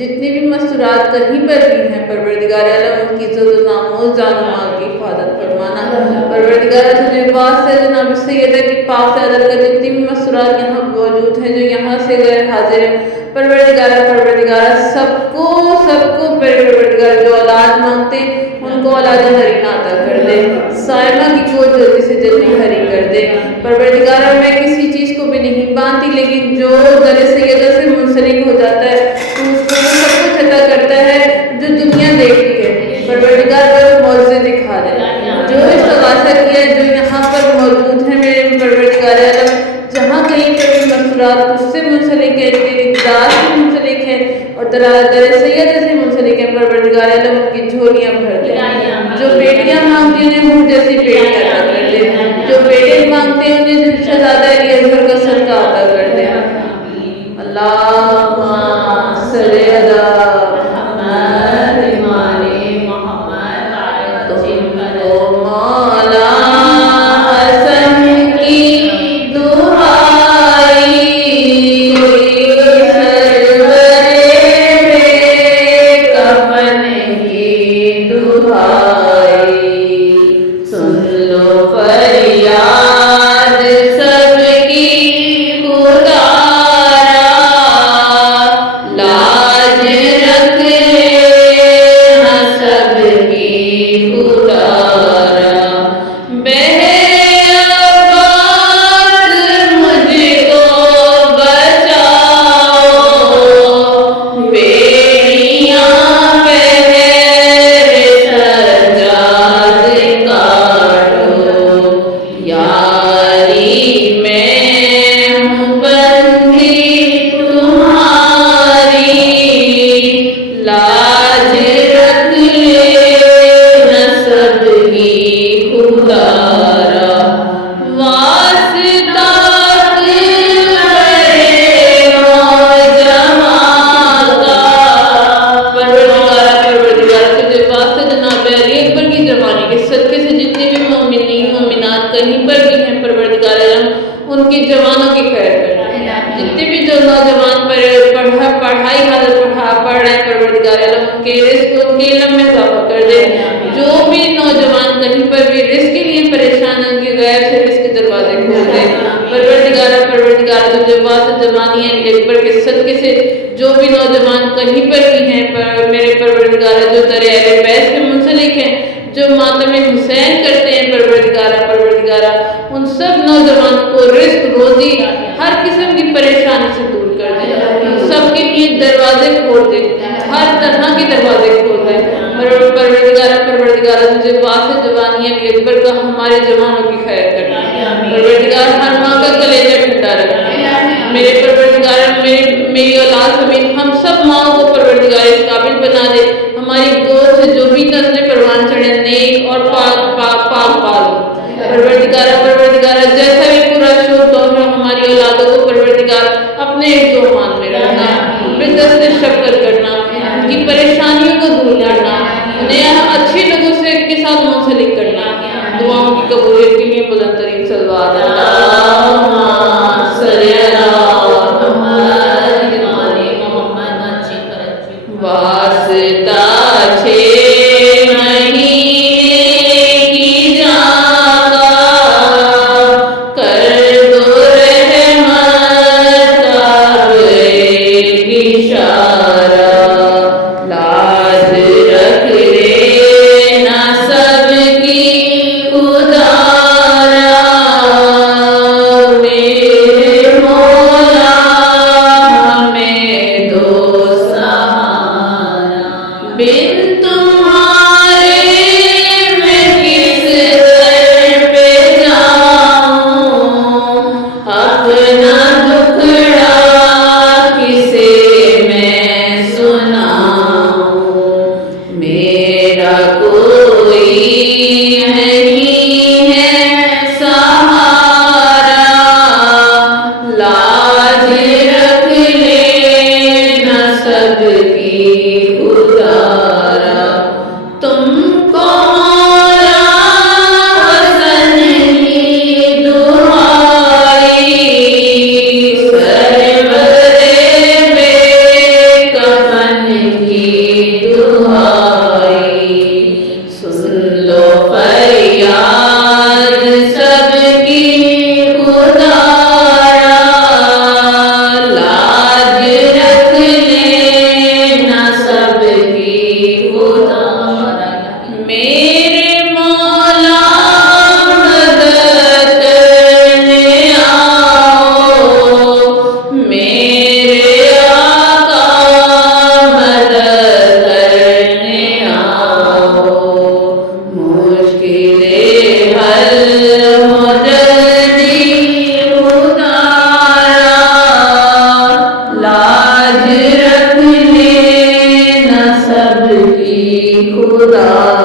जितनी भी मस्तूरात कहीं पर भी हैं परवरदिगार आलम उनकी इज्जत नामोज जानमाल की हिफाजत फरमाना। परवरदिगार तुझे बात से जनाब सैयदा की पाक चादर का जितनी भी मस्तूरात यहाँ मौजूद हैं जो यहाँ से गैर हाजिर हैं परवरदिगार सबको परवरदिगार जो औलाद मांगते उनको औलाद हरीना अता कर दे, साइमा की गोद जल्दी से जल्दी हरी कर दे। परवरदिगार मैं किसी चीज़ को भी नहीं बांधती, लेकिन जो दर सैयदा से मुंसलिक हो जाता है तो उसको सब कुछ अता करता है जो दुनिया देखती है। परवरदिगार वो मौजे दिखा दे जो इस तवासा किया जो यहाँ पर मौजूद है मेरे परवरदिगार आलम, जहाँ कहीं पर भी मसूरात उससे मुंसलिक है, तेरी दाद से मुंसलिक है और दर सैयदा से मुंसलिक है। परवरदिगार आलम उनकी झोलियाँ भर दे, जो बेटियाँ मांगती हैं उन्हें हूर जैसी बेटियाँ अता कर दे, जो बेटे मांगते हैं उन्हें शहजादा अली असगर का सदका अता कर दे। अल्लाहुम्मा सल्ली अला लाज पढ़ाई हालत पढ़ रहे हैं परवरदिगार आलम उनके रिस्क उनके इल्म में इजाफा कर दे। जो भी नौजवान कहीं पर भी रिस्क के लिए परेशान है उनके गैर से रिस्क के दरवाजे खोल दे परवरदिगार तुझे बात जवानी अकबर के सदके से जो भी नौजवान कहीं पर भी हैं पर मेरे परवरदिगार जो दरिया बैस में मुंसलिक हैं जो मातम हुसैन करते हैं परवरदिगारा उन सब नौजवान को रिस्क रोजी हर किस्म की परेशानी से दूर कर दे सबके लिए दरवाजे खोल दे हर तरह के दरवाजे खोल दे परवरदिगारा तुझे वासे जवानी अकबर का हमारे जवानों की खैर करना परवरदिगार हर माँ का कलेजा ठंडा रखना मेरे परवरदिगार मेरी औलाद समेत हम सब माओ को परवरदिगार इस काबिल बना दे हमारी गोद से जो भी नस्लें परवान चढ़े नेक और पाक परवरदिगारा जैसा भी पूरा शोर दौर हमारी औलादों को परवरदिगार अपने मान में रखना बिदत से शक्कर करना उनकी परेशानियों को दूर करना उन्हें अच्छे लोगों से के साथ मुंसलिक करना दुआओं की कबूलियत के लिए बुलंद तरीन सलवात वास्ता खुदा